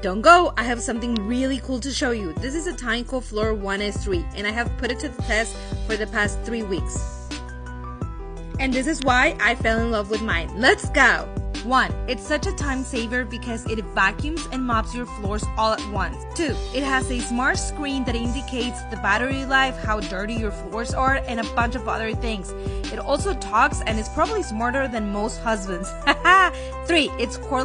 Don't go, I have something really cool to show you. This is a Tyneco Floor 1S3 and I have put it to the test for the past 3 weeks. And this is why I fell in love with mine. Let's go! 1. It's such a time saver because it vacuums and mops your floors all at once. 2. It has a smart screen that indicates the battery life, how dirty your floors are, and a bunch of other things. It also talks and is probably smarter than most husbands. 3. It's cordless.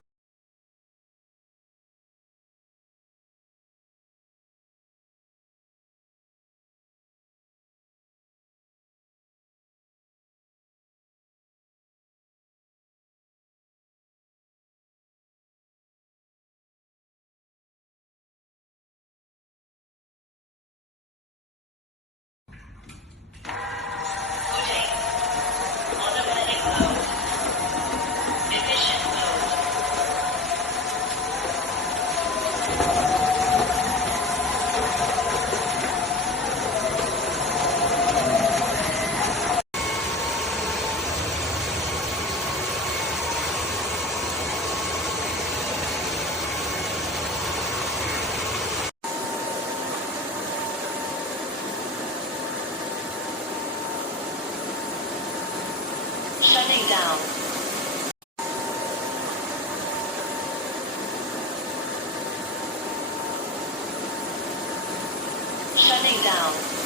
Shutting down. Shutting down.